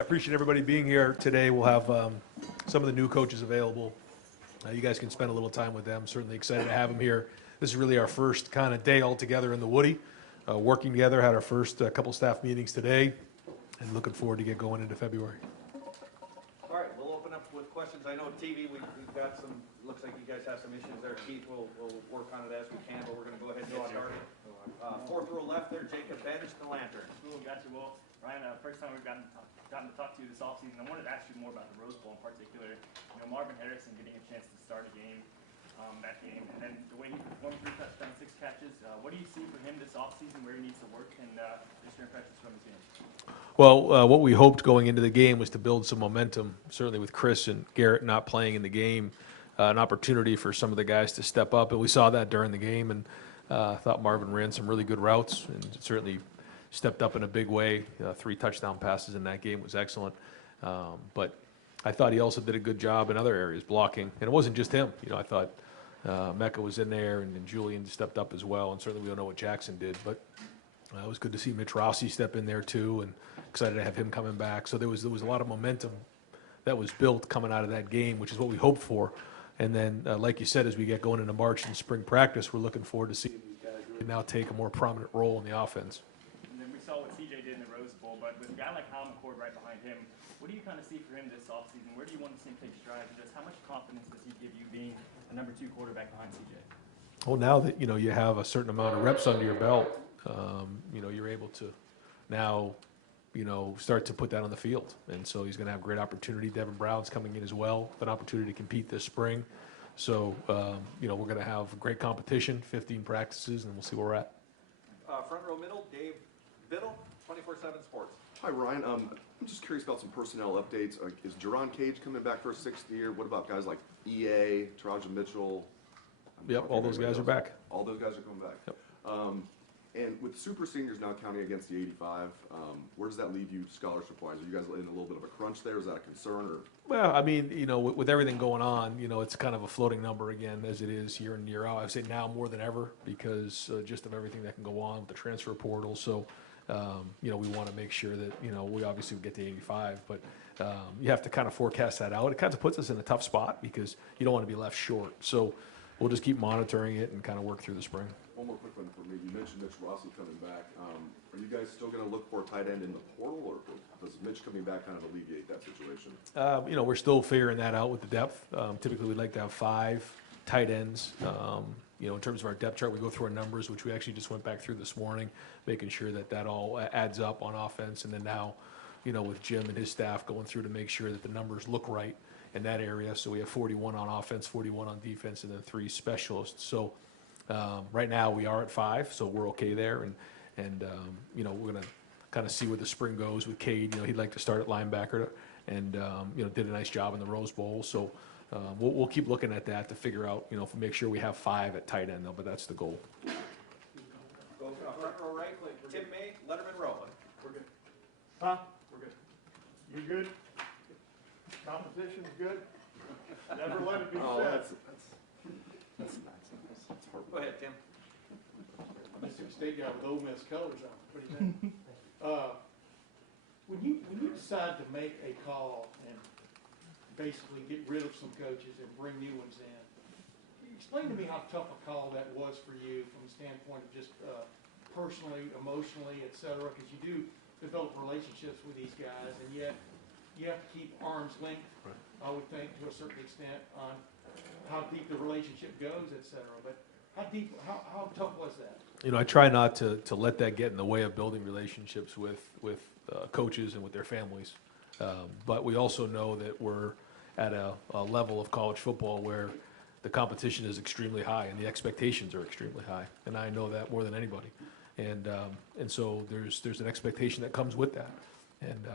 I appreciate everybody being here today. We'll have some of the new coaches available. You guys can spend a little time with them. Certainly excited to have them here. This is really our first kind of day all together in the Woody, working together. Had our first couple staff meetings today, and looking forward to get going into February. All right, we'll open up with questions. I know TV, we've got some, looks like you guys have some issues there. Keith, we'll work on it as we can, but we're going to go ahead and get started. Fourth row left there, Jacob Bench, the Lantern. Cool, got you. Well, Ryan, first time we've gotten to talk to you this offseason, I wanted to ask you more about the Rose Bowl in particular. You know, Marvin Harrison getting a chance to start a game, that game, and then the way he performed, 3 touchdowns, 6 catches. What do you see for him this offseason, where he needs to work, and just your impressions from his game? Well, what we hoped going into the game was to build some momentum, certainly with Chris and Garrett not playing in the game, an opportunity for some of the guys to step up, and we saw that during the game, and I thought Marvin ran some really good routes and certainly stepped up in a big way. 3 touchdown passes in that game was excellent, but I thought he also did a good job in other areas, blocking, and it wasn't just him. You know, I thought Mecca was in there, and Julian stepped up as well, and certainly we don't know what Jackson did, but it was good to see Mitch Rossi step in there too, and excited to have him coming back. So there was a lot of momentum that was built coming out of that game, which is what we hoped for. And then, like you said, as we get going into March and spring practice, we're looking forward to seeing these guys really now take a more prominent role in the offense. And then we saw what CJ did in the Rose Bowl, but with a guy like Hal McCord right behind him, what do you kind of see for him this offseason? Where do you want to see him take strides? Just how much confidence does he give you being a number 2 quarterback behind CJ? Well, now that you have a certain amount of reps under your belt, you're able to now start to put that on the field. And so he's going to have great opportunity. Devin Brown's coming in as well, an opportunity to compete this spring. So, we're going to have great competition, 15 practices, and we'll see where we're at. Front row middle, Dave Biddle, 24/7 Sports. Hi, Ryan. I'm just curious about some personnel updates. Is Jerron Cage coming back for a 6th year? What about guys like EA, Taraja Mitchell? Yep, all those guys are back. All those guys are coming back. Yep. And with super seniors now counting against the 85, where does that leave you scholarship-wise? Are you guys in a little bit of a crunch there? Is that a concern? Or? Well, I mean, with everything going on, it's kind of a floating number again, as it is year in, year out. I would say now more than ever because just of everything that can go on with the transfer portal. So, we want to make sure that, we obviously get to 85, but you have to kind of forecast that out. It kind of puts us in a tough spot because you don't want to be left short. So we'll just keep monitoring it and kind of work through the spring. One more quick one for me. You mentioned Mitch Rossi coming back. Are you guys still going to look for a tight end in the portal, or does Mitch coming back kind of alleviate that situation? We're still figuring that out with the depth. Typically, we'd like to have 5 tight ends. In terms of our depth chart, we go through our numbers, which we actually just went back through this morning, making sure that all adds up on offense. And then now, with Jim and his staff going through to make sure that the numbers look right in that area. So we have 41 on offense, 41 on defense, and then 3 specialists. So right now we are at 5, so we're okay there. And we're going to kind of see where the spring goes with Cade. He'd like to start at linebacker and, did a nice job in the Rose Bowl. So we'll keep looking at that to figure out, make sure we have 5 at tight end, though, but that's the goal. Go front row right, Tim May, Letterman Row. We're good. Huh? We're good. You good? Competition's good? Never let it be said. That's nice. That's hard. Go ahead, Tim. Mississippi State guy with Ole Miss colors on. What do you think? When you decide to make a call and basically get rid of some coaches and bring new ones in, explain to me how tough a call that was for you from the standpoint of just personally, emotionally, et cetera, because you do develop relationships with these guys, and yet you have to keep arm's length, right. I would think, to a certain extent on how deep the relationship goes, et cetera. But how tough was that? I try not to let that get in the way of building relationships with coaches and with their families. But we also know that we're at a level of college football where the competition is extremely high and the expectations are extremely high. And I know that more than anybody. And so there's an expectation that comes with that. And,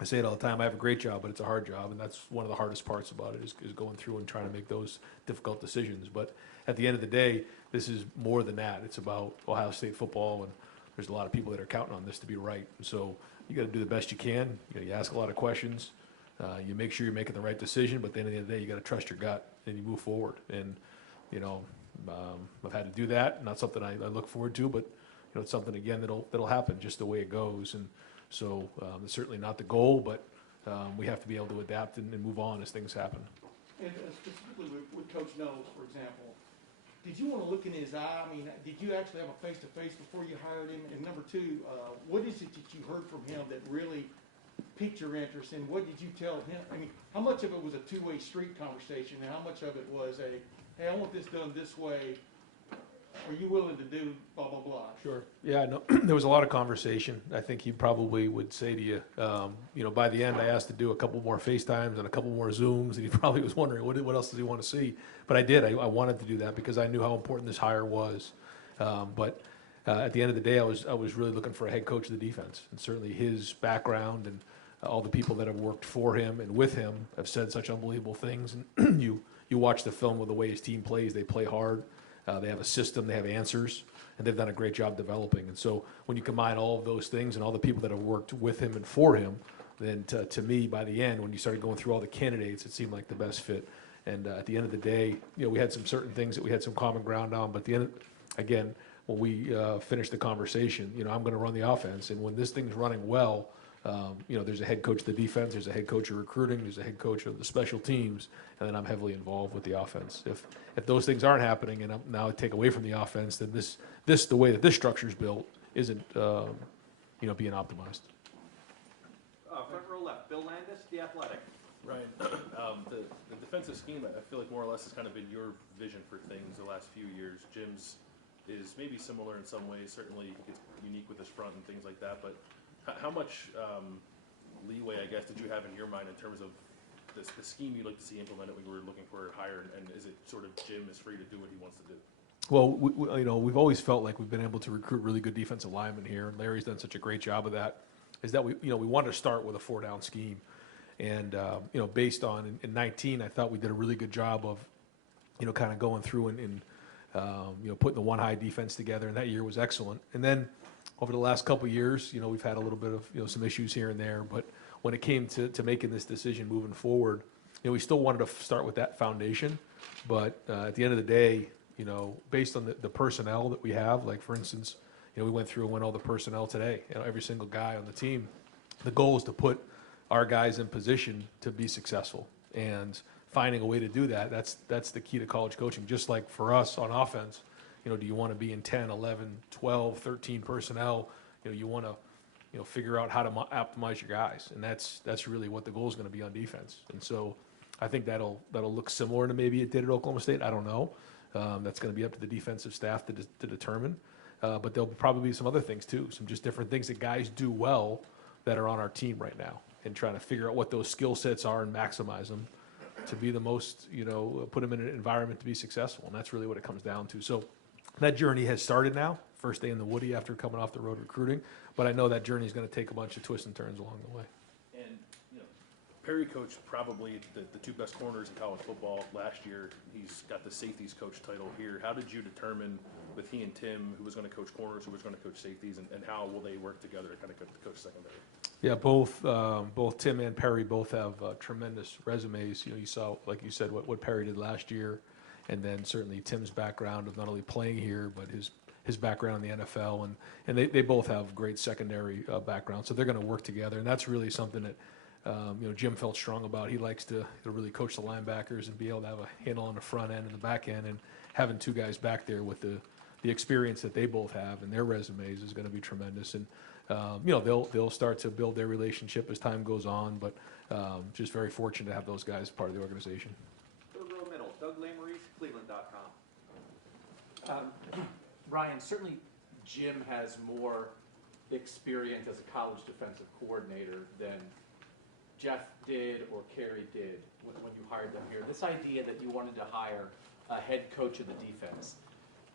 I say it all the time, I have a great job, but it's a hard job. And that's one of the hardest parts about it is going through and trying to make those difficult decisions. But at the end of the day, this is more than that. It's about Ohio State football, and there's a lot of people that are counting on this to be right. And so you got to do the best you can. You ask a lot of questions. You make sure you're making the right decision, but at the end of the day, you got to trust your gut and you move forward. And, I've had to do that. Not something I look forward to, but, it's something, again, that'll happen just the way it goes. And So it's certainly not the goal, but we have to be able to adapt and move on as things happen. And specifically with Coach Knowles, for example, did you want to look in his eye? I mean, did you actually have a face-to-face before you hired him? And number two, what is it that you heard from him that really piqued your interest, and what did you tell him? I mean, how much of it was a two-way street conversation, and how much of it was a, hey, I want this done this way, are you willing to do blah, blah, blah? Sure. Yeah, no, there was a lot of conversation. I think he probably would say to you, by the end, I asked to do a couple more FaceTimes and a couple more Zooms, and he probably was wondering, what else does he want to see? But I did. I wanted to do that because I knew how important this hire was. But at the end of the day, I was really looking for a head coach of the defense, and certainly his background and all the people that have worked for him and with him have said such unbelievable things. And you watch the film with the way his team plays. They play hard. They have a system. They have answers, and they've done a great job developing. And so when you combine all of those things and all the people that have worked with him and for him, then to me, by the end, when you started going through all the candidates, it seemed like the best fit. And at the end of the day, we had some certain things that we had some common ground on. But at the end, again, when we finished the conversation, I'm going to run the offense. And when this thing's running well, there's a head coach of the defense, there's a head coach of recruiting, there's a head coach of the special teams, and then I'm heavily involved with the offense. If those things aren't happening, and now I take away from the offense, then this the way that this structure is built isn't being optimized. Front row left, Bill Landis, The Athletic. Ryan, the defensive scheme, I feel like more or less has kind of been your vision for things the last few years. Jim's is maybe similar in some ways. Certainly it's unique with his front and things like that. But how much leeway, I guess, did you have in your mind in terms of the scheme you'd like to see implemented when you were looking for a hire? And is it sort of Jim is free to do what he wants to do? Well, we've always felt like we've been able to recruit really good defensive linemen here, and Larry's done such a great job of that. Is that we wanted to start with a 4-down scheme, and based on in 19, I thought we did a really good job of, kind of going through and putting the one high defense together, and that year was excellent. And then over the last couple of years, we've had a little bit of some issues here and there, but when it came to making this decision moving forward, we still wanted to start with that foundation, but at the end of the day, based on the personnel that we have, like for instance, we went through and went all the personnel today, every single guy on the team. The goal is to put our guys in position to be successful, and finding a way to do that, that's the key to college coaching. Just like for us on offense, do you want to be in 10, 11, 12, 13 personnel? You want to figure out how to optimize your guys, and that's really what the goal is going to be on defense. And so I think that'll look similar to maybe it did at Oklahoma State. I don't know. That's going to be up to the defensive staff to determine. But there'll probably be some other things too, some just different things that guys do well that are on our team right now, and trying to figure out what those skill sets are and maximize them to be the most, put them in an environment to be successful. And that's really what it comes down to. So that journey has started now, first day in the Woody after coming off the road recruiting. But I know that journey is going to take a bunch of twists and turns along the way. And Perry coached probably the two best corners in college football last year. He's got the safeties coach title here. How did you determine with he and Tim who was going to coach corners, who was going to coach safeties, and how will they work together to kind of coach secondary? Yeah, both Tim and Perry both have tremendous resumes. You saw, like you said, what Perry did last year, and then certainly Tim's background of not only playing here but his background in the NFL, and they both have great secondary background, so they're going to work together, and that's really something that Jim felt strong about. He likes to really coach the linebackers and be able to have a handle on the front end and the back end, and having two guys back there with the experience that they both have and their resumes is going to be tremendous. And they'll start to build their relationship as time goes on, but just very fortunate to have those guys part of the organization. Third row middle, Doug Lamoureux, Cleveland.com. Ryan, certainly Jim has more experience as a college defensive coordinator than Jeff did or Kerry did when you hired them here. This idea that you wanted to hire a head coach of the defense,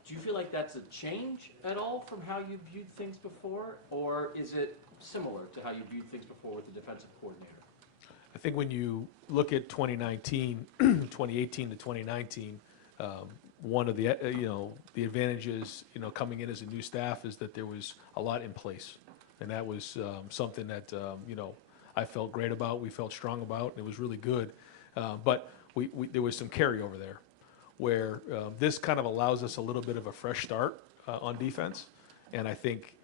do you feel like that's a change at all from how you viewed things before, or is it similar to how you viewed things before with the defensive coordinator? I think when you look at 2018 to 2019, one of the the advantages coming in as a new staff is that there was a lot in place, and that was something that I felt great about. We felt strong about, and it was really good. But there was some carryover there, where this kind of allows us a little bit of a fresh start on defense, And I think,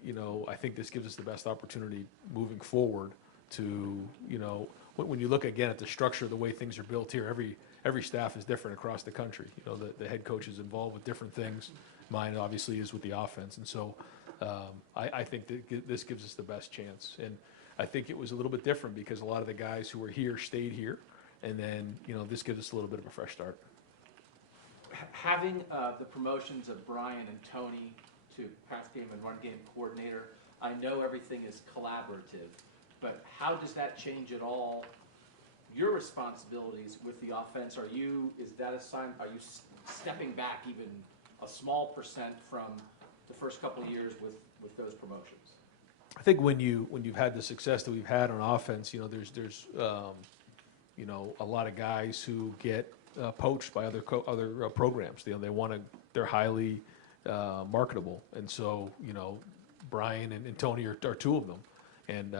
I think this gives us the best opportunity moving forward to, when you look again at the structure, the way things are built here, every staff is different across the country. The head coach is involved with different things. Mine obviously is with the offense. And so I think that this gives us the best chance. And I think it was a little bit different because a lot of the guys who were here stayed here. And then, this gives us a little bit of a fresh start. Having the promotions of Brian and Tony to pass game and run game coordinator, I know everything is collaborative, but how does that change at all your responsibilities with the offense? Are you stepping back even a small percent from the first couple of years with those promotions? I think when you've had the success that we've had on offense, there's a lot of guys who get poached by other programs. They're highly marketable, and so Brian and Tony are two of them, and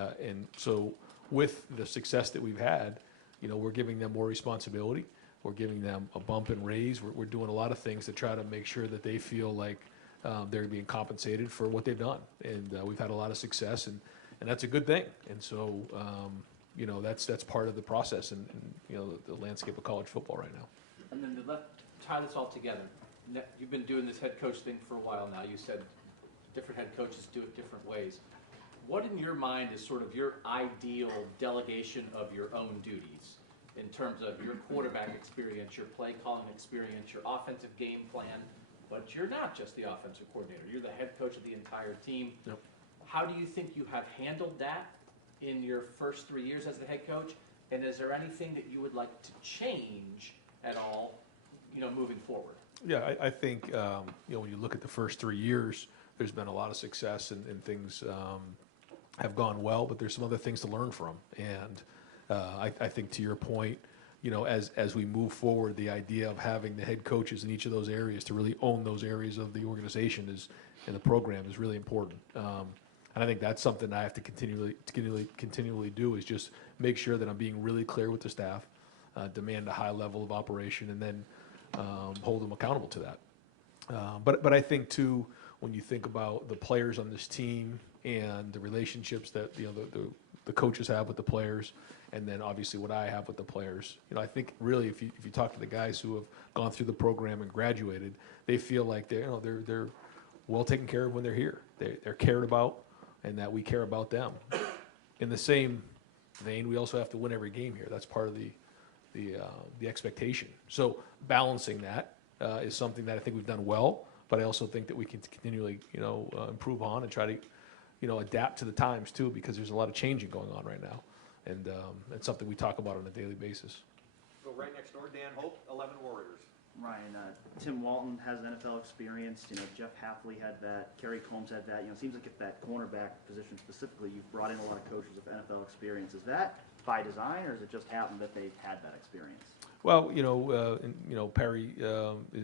so with the success that we've had, we're giving them more responsibility. We're giving them a bump and raise. We're doing a lot of things to try to make sure that they feel like they're being compensated for what they've done, and we've had a lot of success, and that's a good thing. And so that's part of the process and the landscape of college football right now. And then to tie this all together, you've been doing this head coach thing for a while now. You said different head coaches do it different ways. What in your mind is sort of your ideal delegation of your own duties in terms of your quarterback experience, your play calling experience, your offensive game plan? But you're not just the offensive coordinator. You're the head coach of the entire team. Yep. How do you think you have handled that in your first 3 years as the head coach? And is there anything that you would like to change at all, moving forward? Yeah, I think when you look at the first 3 years, there's been a lot of success and things have gone well, but there's some other things to learn from. And I think to your point, as we move forward, the idea of having the head coaches in each of those areas to really own those areas of the organization and the program is really important. And I think that's something I have to continually do is just make sure that I'm being really clear with the staff, demand a high level of operation, and then hold them accountable to that. But I think too, when you think about the players on this team and the relationships that the coaches have with the players, and then obviously what I have with the players, I think really if you talk to the guys who have gone through the program and graduated, they feel like they're well taken care of when they're here. They're cared about, and that we care about them. In the same vein, we also have to win every game here. That's part of the expectation. So balancing that is something that I think we've done well, but I also think that we can continually improve on and try to adapt to the times too, because there's a lot of changing going on right now, and it's something we talk about on a daily basis. Go right next door, Dan Hope, 11 Warriors. Ryan, Tim Walton has NFL experience. Jeff Hafley had that. Kerry Combs had that. It seems like at that cornerback position specifically, you've brought in a lot of coaches with NFL experience. Is that by design, or has it just happened that they've had that experience? Well, Perry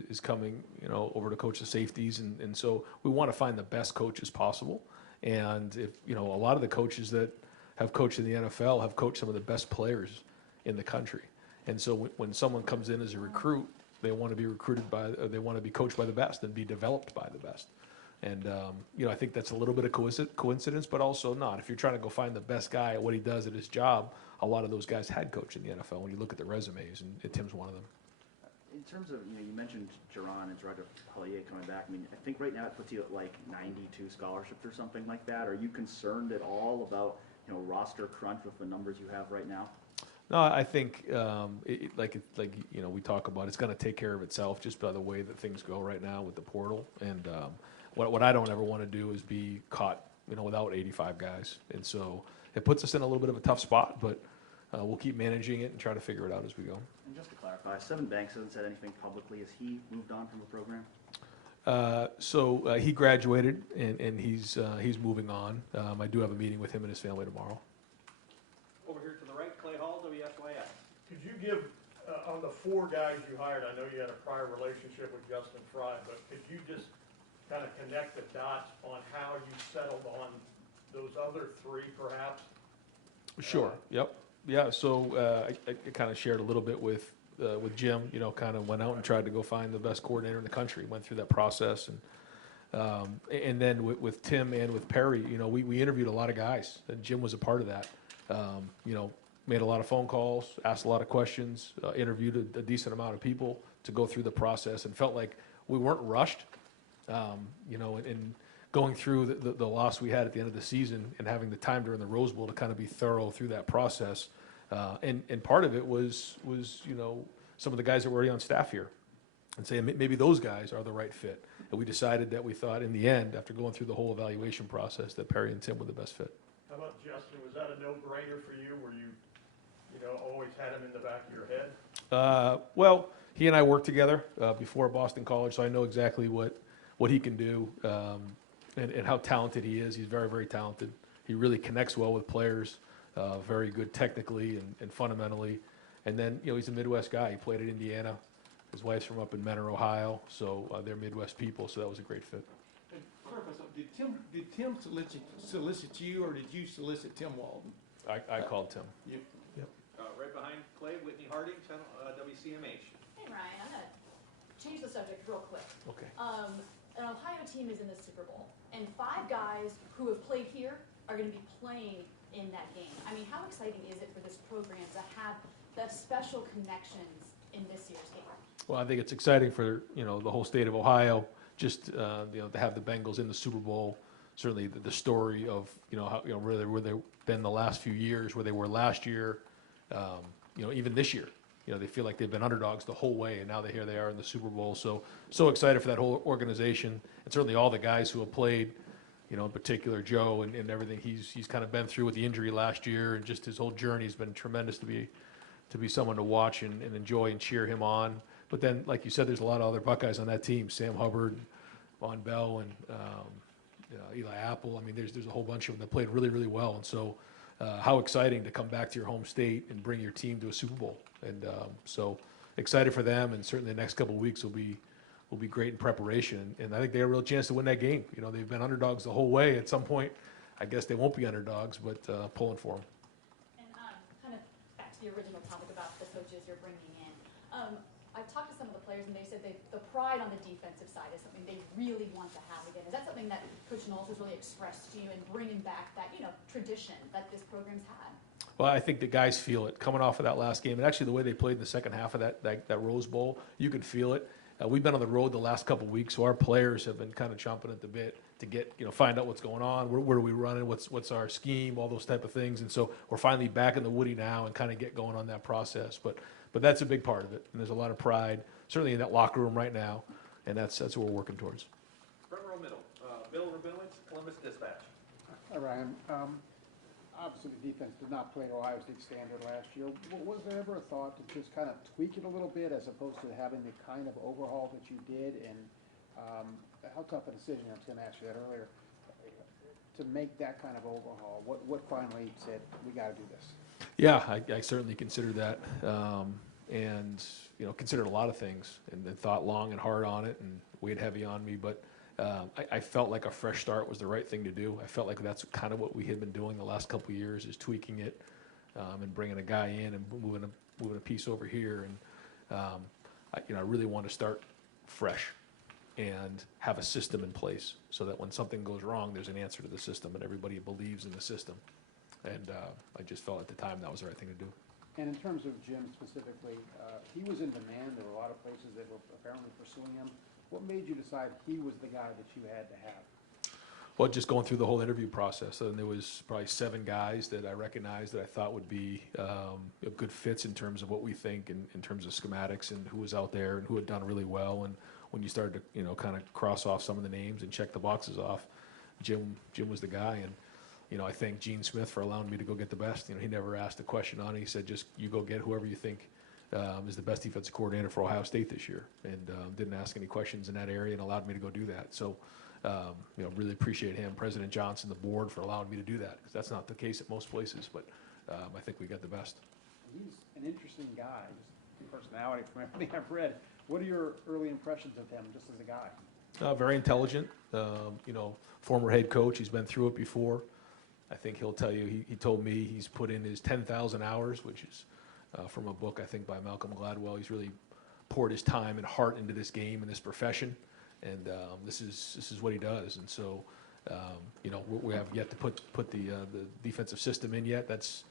is coming, over to coach the safeties, and so we want to find the best coaches possible. And if a lot of the coaches that have coached in the NFL have coached some of the best players in the country, and so when someone comes in as a recruit, they want to be they want to be coached by the best and be developed by the best. And I think that's a little bit of coincidence, but also not. If you're trying to go find the best guy at what he does at his job, a lot of those guys had coached in the NFL when you look at the resumes, and Tim's one of them. In terms of, you mentioned Jaron and Gerard Collier coming back. I think right now it puts you at like 92 scholarships or something like that. Are you concerned at all about, roster crunch with the numbers you have right now? No, I think we talk about, it's going to take care of itself just by the way that things go right now with the portal. And what I don't ever want to do is be caught, without 85 guys. And so it puts us in a little bit of a tough spot, but we'll keep managing it and try to figure it out as we go. And just to clarify, Seven Banks hasn't said anything publicly. Has he moved on from the program? So he graduated, and he's moving on. I do have a meeting with him and his family tomorrow. Over here to the right, Clay Hall, WSYS. Could you give, on the 4 guys you hired, I know you had a prior relationship with Justin Fry, but could you just kind of connect the dots on how you settled on those other 3 perhaps? Sure. Yep. Yeah. So I kind of shared a little bit with Jim. Kind of went out and tried to go find the best coordinator in the country. Went through that process, and And then with Tim and with Perry, we interviewed a lot of guys, and Jim was a part of that. Made a lot of phone calls, asked a lot of questions, interviewed a decent amount of people to go through the process, and felt like we weren't rushed. And going through the loss we had at the end of the season and having the time during the Rose Bowl to kind of be thorough through that process. And part of it was some of the guys that were already on staff here and saying maybe those guys are the right fit. And we decided that we thought in the end, after going through the whole evaluation process, that Perry and Tim were the best fit. How about Justin? Was that a no-brainer for you? Were you always had him in the back of your head? Well, he and I worked together before Boston College, so I know exactly what he can do and how talented he is. He's very, very talented. He really connects well with players, very good technically and fundamentally. And then, he's a Midwest guy. He played at Indiana. His wife's from up in Mentor, Ohio, so they're Midwest people, so that was a great fit. And did Tim solicit you, or did you solicit Tim Walden? I called Tim. You, Right behind Clay, Whitney Harding, channel, WCMH. Hey Ryan, I'm gonna change the subject real quick. Okay. An Ohio team is in the Super Bowl, and 5 guys who have played here are gonna be playing in that game. I mean, how exciting is it for this program to have the special connections in this year's game? Well, I think it's exciting for, the whole state of Ohio, just, to have the Bengals in the Super Bowl. Certainly the story of, how, where they've been the last few years, where they were last year, even this year. They feel like they've been underdogs the whole way, and now here they are in the Super Bowl. So excited for that whole organization, and certainly all the guys who have played, in particular Joe and everything he's kind of been through with the injury last year, and just his whole journey has been tremendous to be someone to watch and enjoy and cheer him on. But then, like you said, there's a lot of other Buckeyes on that team: Sam Hubbard, Von Bell, and Eli Apple. I mean, there's a whole bunch of them that played really, really well, and so. How exciting to come back to your home state and bring your team to a Super Bowl, and so excited for them. And certainly the next couple of weeks will be great in preparation. And I think they have a real chance to win that game. They've been underdogs the whole way. At some point, I guess they won't be underdogs, but pulling for them. And kind of back to the original topic about the coaches you're bringing in. I've talked to some of the players, and they said the pride on the defensive side is something they really want to have again. Is that something that Coach Knowles has really expressed to you in bringing back that tradition that this program's had? Well, I think the guys feel it coming off of that last game, and actually the way they played in the second half of that Rose Bowl, you could feel it. We've been on the road the last couple of weeks, so our players have been kind of chomping at the bit to get find out what's going on, where are we running, what's our scheme, all those type of things. And so we're finally back in the Woody now and kind of get going on that process. But that's a big part of it, and there's a lot of pride, certainly in that locker room right now, and that's what we're working towards. Front row middle, Bill Rabinowitz, Columbus Dispatch. Hi, Ryan. Obviously, the defense did not play to Ohio State standard last year. Was there ever a thought to just kind of tweak it a little bit as opposed to having the kind of overhaul that you did? And how tough a decision, I was going to ask you that earlier, to make that kind of overhaul? What finally said, we got to do this? Yeah, I certainly considered that, and considered a lot of things, and thought long and hard on it, and weighed heavy on me. But I felt like a fresh start was the right thing to do. I felt like that's kind of what we had been doing the last couple of years, is tweaking it and bringing a guy in and moving a piece over here. And I really want to start fresh and have a system in place so that when something goes wrong, there's an answer to the system and everybody believes in the system. And I just felt at the time that was the right thing to do. And in terms of Jim specifically, he was in demand. There were a lot of places that were apparently pursuing him. What made you decide he was the guy that you had to have? Well, just going through the whole interview process, and there was probably 7 guys that I recognized that I thought would be good fits in terms of what we think, and in terms of schematics and who was out there and who had done really well. And when you started to kind of cross off some of the names and check the boxes off, Jim was the guy. And I thank Gene Smith for allowing me to go get the best. He never asked a question on it. He said, just you go get whoever you think is the best defensive coordinator for Ohio State this year, and didn't ask any questions in that area and allowed me to go do that. So, really appreciate him, President Johnson, the board, for allowing me to do that, because that's not the case at most places, but I think we got the best. He's an interesting guy, just personality from everything I've read. What are your early impressions of him just as a guy? Very intelligent, former head coach. He's been through it before. I think he'll tell you, he told me he's put in his 10,000 hours, which is from a book, I think, by Malcolm Gladwell. He's really poured his time and heart into this game and this profession, and this is what he does. And so, we have yet to put the defensive system in yet. That's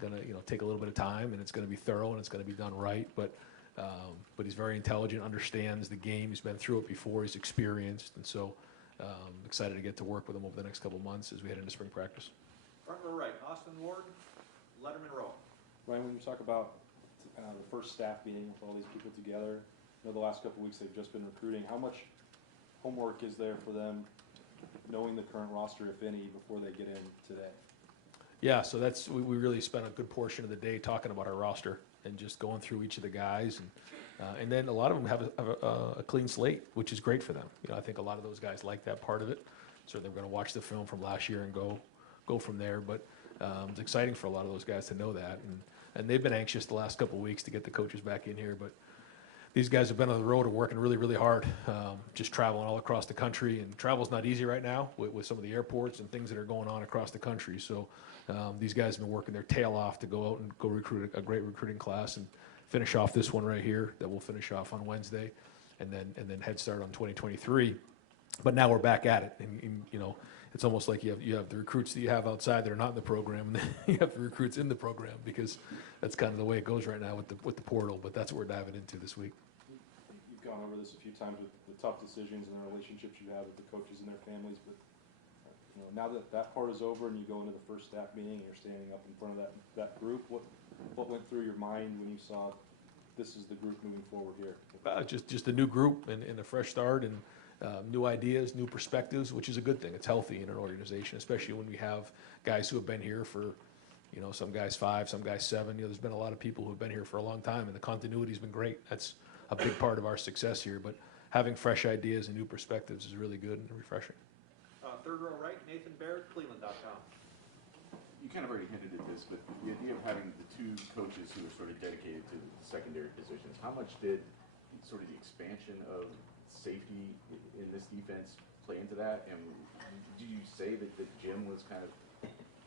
going to take a little bit of time, and it's going to be thorough, and it's going to be done right. But he's very intelligent, understands the game. He's been through it before. He's experienced, and so excited to get to work with him over the next couple of months as we head into spring practice. Front row right, Austin Ward, Letterman row. Ryan, when you talk about the first staff meeting with all these people together, the last couple of weeks they've just been recruiting, how much homework is there for them knowing the current roster, if any, before they get in today? Yeah, so we really spent a good portion of the day talking about our roster and just going through each of the guys, and then a lot of them have a clean slate, which is great for them. I think a lot of those guys like that part of it. So they're going to watch the film from last year and go from there. But it's exciting for a lot of those guys to know that, and they've been anxious the last couple of weeks to get the coaches back in here. But these guys have been on the road and working really, really hard, just traveling all across the country. And travel's not easy right now with some of the airports and things that are going on across the country. So these guys have been working their tail off to go out and go recruit a great recruiting class and finish off this one right here that we'll finish off on Wednesday, and then head start on 2023. But now we're back at it, and it's almost like you have the recruits that you have outside that are not in the program, and then you have the recruits in the program, because that's kind of the way it goes right now with the portal. But that's what we're diving into this week. You've gone over this a few times with the tough decisions and the relationships you have with the coaches and their families, but now that part is over and you go into the first staff meeting and you're standing up in front of that group, what went through your mind when you saw this is the group moving forward here? Just a new group and a fresh start, and new ideas, new perspectives, which is a good thing. It's healthy in an organization, especially when we have guys who have been here for, some guys 5, some guys 7. There's been a lot of people who have been here for a long time, and the continuity's been great. That's a big part of our success here. But having fresh ideas and new perspectives is really good and refreshing. Third row right, Nathan Baird, Cleveland.com. You kind of already hinted at this, but the idea of having the 2 coaches who are sort of dedicated to the secondary positions, how much did sort of the expansion of safety in this defense play into that? And did you say that Jim was kind of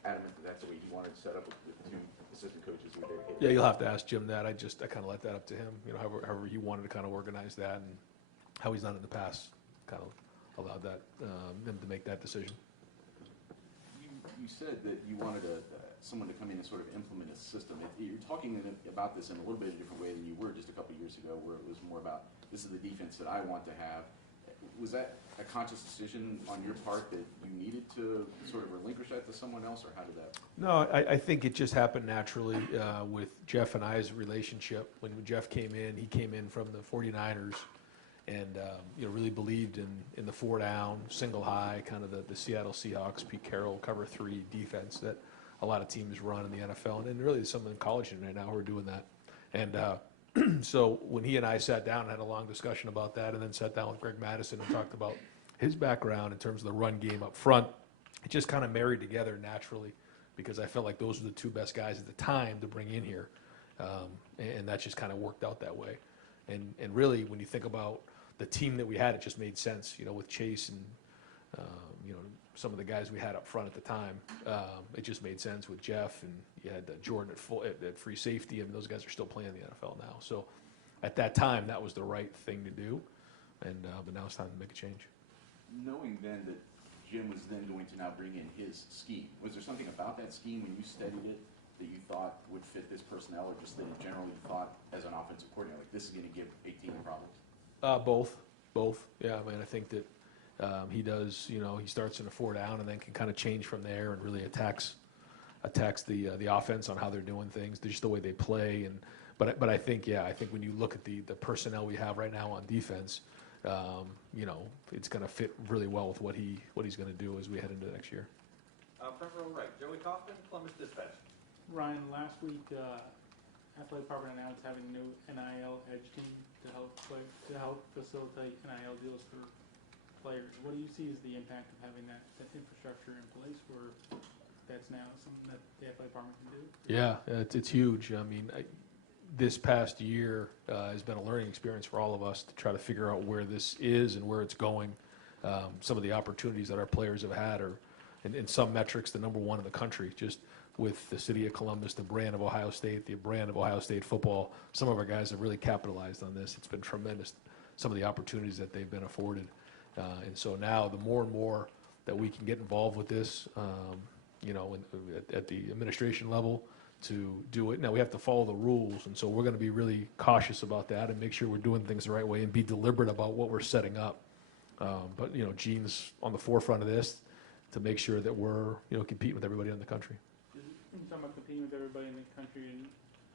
adamant that that's the way he wanted to set up with the 2 assistant coaches who were dedicated? Yeah, you'll have to ask Jim that. I kind of let that up to him. However he wanted to kind of organize that, and how he's done it in the past, kind of allowed that them to make that decision. You said that you wanted someone to come in and sort of implement a system. You're talking about this in a little bit of a different way than you were just a couple of years ago, where it was more about, this is the defense that I want to have. Was that a conscious decision on your part that you needed to sort of relinquish that to someone else, or how did that? No, I think it just happened naturally with Jeff and I's relationship. When Jeff came in, he came in from the 49ers, and really believed in the 4-down, single high, kind of the Seattle Seahawks, Pete Carroll, cover 3 defense that a lot of teams run in the NFL, and really some in college right now who are doing that. And so when he and I sat down and had a long discussion about that, and then sat down with Greg Madison and talked about his background in terms of the run game up front, it just kind of married together naturally, because I felt like those were the 2 best guys at the time to bring in here, and that just kind of worked out that way. And really, when you think about the team that we had, it just made sense, with Chase and, some of the guys we had up front at the time. It just made sense with Jeff, and you had Jordan at free safety. I mean, those guys are still playing in the NFL now. So at that time, that was the right thing to do. But now it's time to make a change. Knowing then that Jim was then going to now bring in his scheme, was there something about that scheme when you studied it that you thought would fit this personnel, or just that in general you thought as an offensive coordinator, like this is going to give a team problems? Both. Yeah, I mean, I think that he does. He starts in a 4-down and then can kind of change from there and really attacks the offense on how they're doing things, just the way they play. But I think when you look at the personnel we have right now on defense, it's going to fit really well with what he's going to do as we head into next year. Front row right, Joey Kaufman, Columbus Dispatch. Ryan, last week, Athletic Department announced having a new NIL edge team to help facilitate NIL deals for players. What do you see as the impact of having that infrastructure in place, where that's now something that the Athletic Department can do? Yeah, it's huge. I mean, this past year has been a learning experience for all of us to try to figure out where this is and where it's going. Some of the opportunities that our players have had are, in some metrics, the number 1 in the country, just with the city of Columbus, the brand of Ohio State, the brand of Ohio State football. Some of our guys have really capitalized on this. It's been tremendous, some of the opportunities that they've been afforded. And so now the more and more that we can get involved with this, at the administration level to do it. Now we have to follow the rules, and so we're going to be really cautious about that and make sure we're doing things the right way and be deliberate about what we're setting up. But Gene's on the forefront of this to make sure that we're competing with everybody in the country. You're talking about competing with everybody in the country, and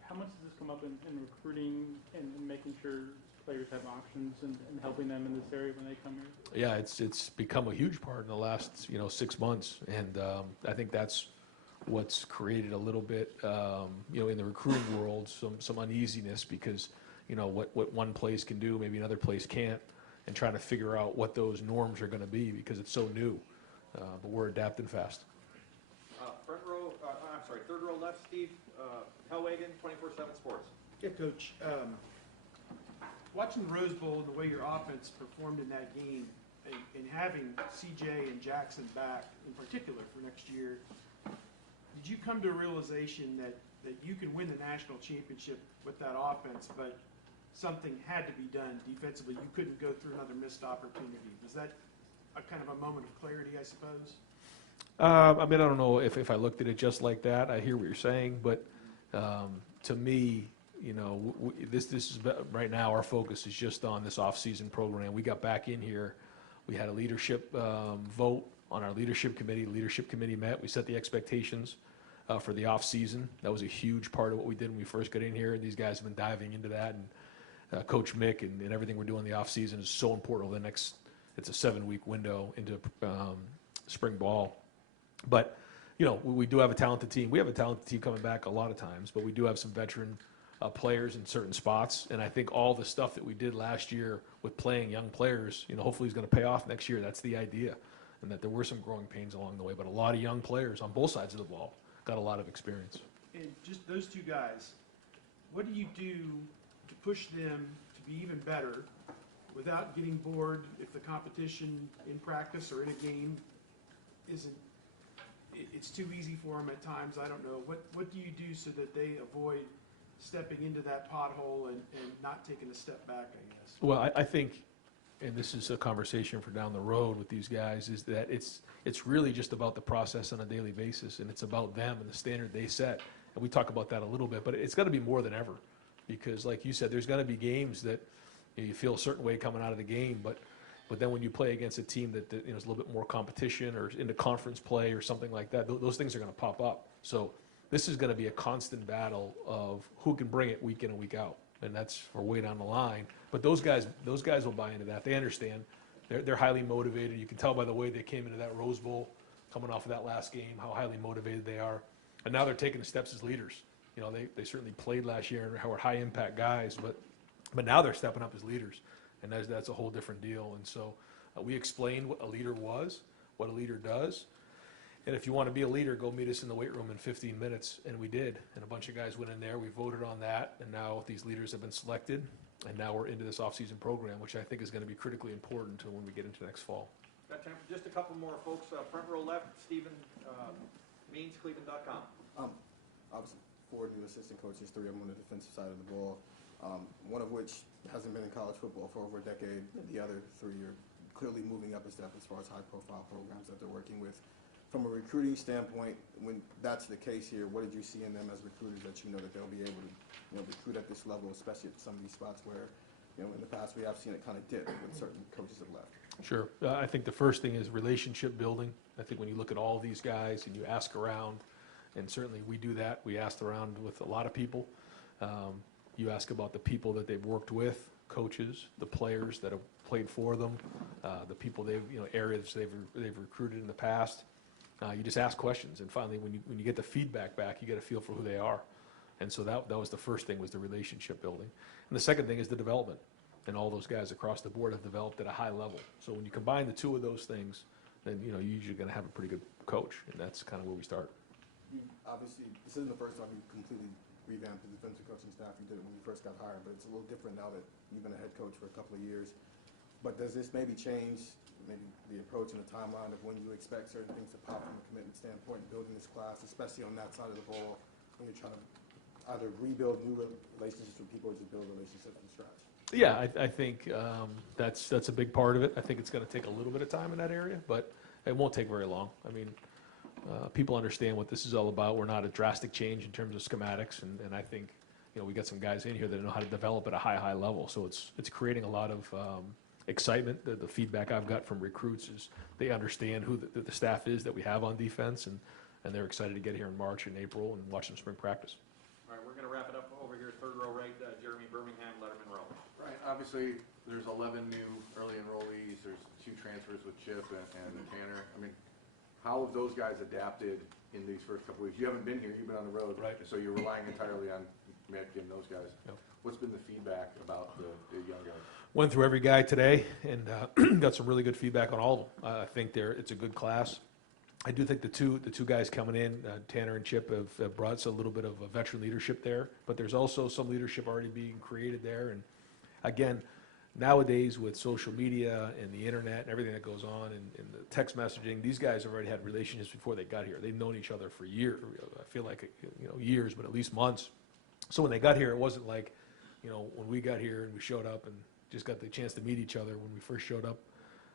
how much does this come up in recruiting and making sure players have options and helping them in this area when they come here? Yeah, it's become a huge part in the last 6 months, and I think that's what's created a little bit in the recruiting world some uneasiness because what one place can do maybe another place can't, and trying to figure out what those norms are going to be because it's so new. But we're adapting fast. Third row left, Steve Hellwagen, 24/7 Sports. Yeah, Coach. Watching the Rose Bowl and the way your offense performed in that game, and having CJ and Jackson back in particular for next year, did you come to a realization that you can win the national championship with that offense, but something had to be done defensively? You couldn't go through another missed opportunity. Was that a kind of a moment of clarity, I suppose? I don't know if I looked at it just like that. I hear what you're saying, but to me, this is right now our focus is just on this off-season program. We got back in here. We had a leadership vote on our leadership committee. The leadership committee met. We set the expectations for the off-season. That was a huge part of what we did when we first got in here. These guys have been diving into that, and Coach Mick and everything we're doing in the off-season is so important. It's a 7-week window into spring ball. But, we do have a talented team. We have a talented team coming back a lot of times, but we do have some veteran players in certain spots. And I think all the stuff that we did last year with playing young players, hopefully is going to pay off next year. That's the idea. And that there were some growing pains along the way, but a lot of young players on both sides of the ball got a lot of experience. And just those two guys, what do you do to push them to be even better without getting bored if the competition in practice or in a game it's too easy for them at times? I don't know. What do you do so that they avoid stepping into that pothole and not taking a step back, I guess? Well, I think, and this is a conversation for down the road with these guys, is that it's really just about the process on a daily basis, and it's about them and the standard they set. And we talk about that a little bit, but it's got to be more than ever, because like you said, there's going to be games that you feel a certain way coming out of the game, but then when you play against a team that is a little bit more competition or into conference play or something like that, those things are going to pop up. So this is going to be a constant battle of who can bring it week in and week out, and that's for way down the line. But those guys will buy into that. They understand. They're highly motivated. You can tell by the way they came into that Rose Bowl, coming off of that last game, how highly motivated they are. And now they're taking the steps as leaders. They certainly played last year and were high impact guys, but now they're stepping up as leaders, and that's a whole different deal. And so we explained what a leader was, what a leader does. And if you want to be a leader, go meet us in the weight room in 15 minutes. And we did. And a bunch of guys went in there. We voted on that. And now these leaders have been selected. And now we're into this off-season program, which I think is going to be critically important to when we get into next fall. Got time for just a couple more folks. Front row left, Stephen Means, Cleveland.com. Obviously, 4 new assistant coaches, 3 of them on the defensive side of the ball. One of which hasn't been in college football for over a decade. The other 3 are clearly moving up a step as far as high-profile programs that they're working with. From a recruiting standpoint, when that's the case here, what did you see in them as recruiters that that they'll be able to recruit at this level, especially at some of these spots where in the past we have seen it kind of dip when certain coaches have left? Sure. I think the first thing is relationship building. I think when you look at all these guys and you ask around, and certainly we do that, we asked around with a lot of people. You ask about the people that they've worked with, coaches, the players that have played for them, the people areas they've recruited in the past. You just ask questions, and finally, when you get the feedback back, you get a feel for who they are. And so that was the first thing, was the relationship building. And the second thing is the development. And all those guys across the board have developed at a high level. So when you combine the two of those things, then you're usually going to have a pretty good coach, and that's kind of where we start. Obviously, this isn't the first time you completely revamped the defensive coaching staff. You did it when you first got hired, but it's a little different now that you've been a head coach for a couple of years. But does this maybe change the approach and the timeline of when you expect certain things to pop from a commitment standpoint, building this class, especially on that side of the ball, when you're trying to either rebuild new relationships with people or just build relationships from scratch? Yeah, I think that's a big part of it. I think it's going to take a little bit of time in that area, but it won't take very long. I mean, people understand what this is all about. We're not a drastic change in terms of schematics, and I think we got some guys in here that know how to develop at a high level. So it's creating a lot of excitement. The feedback I've got from recruits is they understand who the staff is that we have on defense, and they're excited to get here in March and April and watch some spring practice. All right, we're going to wrap it up over here, third row right, Jeremy Birmingham, Letterman Row. Right, obviously, there's 11 new early enrollees, there's 2 transfers with Chip and Tanner. I mean, how have those guys adapted in these first couple weeks? You haven't been here, you've been on the road. Right. So you're relying entirely on Mick and those guys. Yep. What's been the feedback about the young guys? Went through every guy today and got some really good feedback on all of them. I think it's a good class. I do think the two guys coming in, Tanner and Chip, have brought us a little bit of a veteran leadership there, but there's also some leadership already being created there. And again, nowadays with social media and the internet and everything that goes on and the text messaging, these guys have already had relationships before they got here. They've known each other for years. I feel like years, but at least months. So when they got here, it wasn't like when we got here and we showed up and just got the chance to meet each other when we first showed up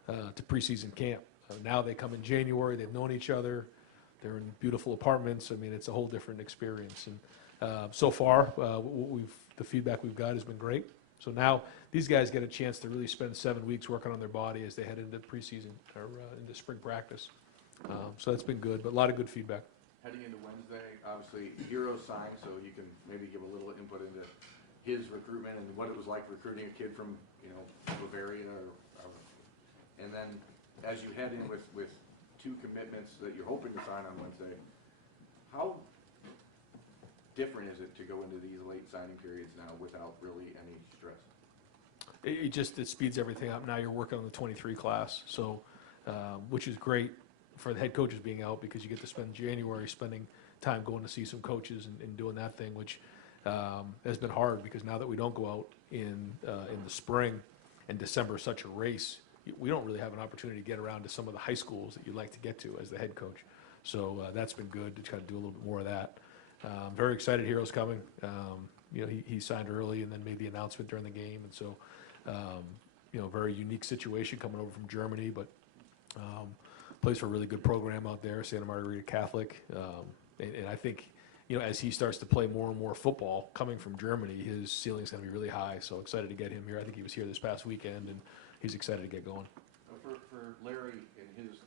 to preseason camp. Now they come in January, they've known each other, they're in beautiful apartments. I mean, it's a whole different experience. And so far, the feedback we've got has been great. So now these guys get a chance to really spend 7 weeks working on their body as they head into preseason or into spring practice. So that's been good, but a lot of good feedback. Heading into Wednesday, obviously, Hero signed, so you can maybe give a little input into his recruitment and what it was like recruiting a kid from, Bavaria and then as you head in with 2 commitments that you're hoping to sign on Wednesday, how different is it to go into these late signing periods now without really any stress? It speeds everything up. Now you're working on the 23 class, so which is great for the head coaches being out because you get to spend January spending time going to see some coaches and doing that thing, which has been hard because now that we don't go out in the spring and December is such a race, we don't really have an opportunity to get around to some of the high schools that you'd like to get to as the head coach. So that's been good to try to do a little bit more of that. Very excited Hero's coming. He signed early and then made the announcement during the game. And so, very unique situation coming over from Germany, but plays for a really good program out there, Santa Margarita Catholic. And I think, as he starts to play more and more football coming from Germany, his ceiling's going to be really high. So excited to get him here. I think he was here this past weekend, and he's excited to get going. For Larry and his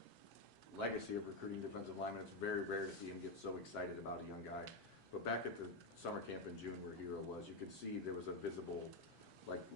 legacy of recruiting defensive linemen, it's very rare to see him get so excited about a young guy. But back at the summer camp in June where Hero was, you could see there was a visible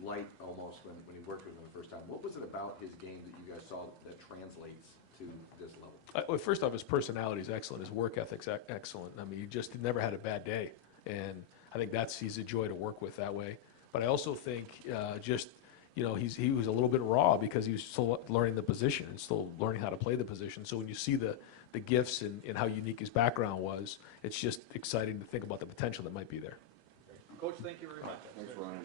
light almost when he worked with him the first time. What was it about his game that you guys saw that translates to this level? Well, first off, his personality is excellent. His work ethic's excellent. I mean, he just never had a bad day. And I think he's a joy to work with that way. But I also think he was a little bit raw because he was still learning the position and still learning how to play the position. So when you see the gifts and how unique his background was, it's just exciting to think about the potential that might be there. Coach, thank you very much. Thanks, Ryan.